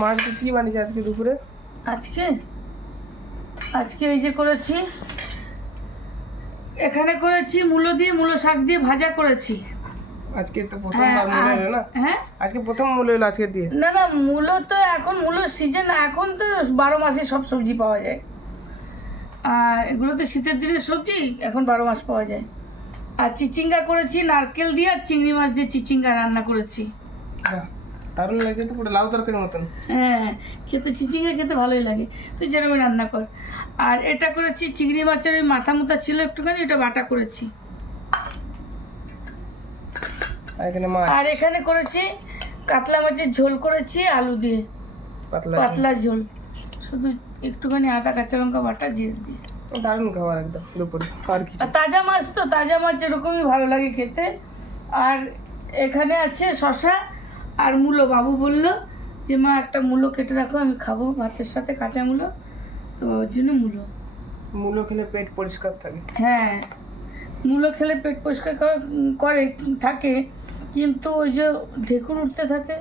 মা আজকে কি বানিয়েছে আজকে দুপুরে? আজকে আজকে এই যে করেছি, এখানে করেছি মূলো দিয়ে, মূলো শাক দিয়ে ভাজা করেছি। আজকে তো প্রথমবার মূলো এলো না? হ্যাঁ, আজকে প্রথম মূলো এলো আজকে দিয়ে। না না, মূলো তো এখন মূলোর সিজন, এখন তো 12 মাসে সব সবজি পাওয়া যায়। আর এগুলো তো শীতের দিনের সবজি, এখন 12 মাস পাওয়া যায়। আর চিচিঙ্গা করেছি নারকেল দিয়ে, আর চিংড়ি মাছ দিয়ে চিচিঙ্গা রান্না করেছি। বাহ, দারুণ লাগছে তো, পুরো লাউ তরকারির মতন। হ্যাঁ, খেতে চিচিঙ্গা খেতে ভালোই লাগে, তুই যেরকম রান্না কর। আর এটা করেছি চিংড়ি মাছের ওই মাথা মুথা ছিল একটুখানি, ওটা বাটা করেছি। আর এখানে মাছ, আর এখানে করেছি কাতলা মাছের ঝোল করেছি আলু দিয়ে, পাতলা পাতলা ঝোল, শুধু একটুখানি আদা কাঁচা লঙ্কা বাটা জিরে দিয়ে। দারুণ খাবার একদম দুপুরে। আর কিছু? আর তাজা মাছ তো, তাজা মাছ এরকমই ভালো লাগে খেতে। আর এখানে আছে শশা আর মূলো। বাবু বললো যে মা একটা মূলো কেটে রাখো, আমি খাবো ভাতের সাথে কাঁচা মূলো, তো ওর জন্য মূলো। মূলো খেলে পেট পরিষ্কার থাকে। হ্যাঁ, মূলো খেলে পেট পরিষ্কার করে থাকে, কিন্তু ওই যে ঢেকুর উঠতে থাকে।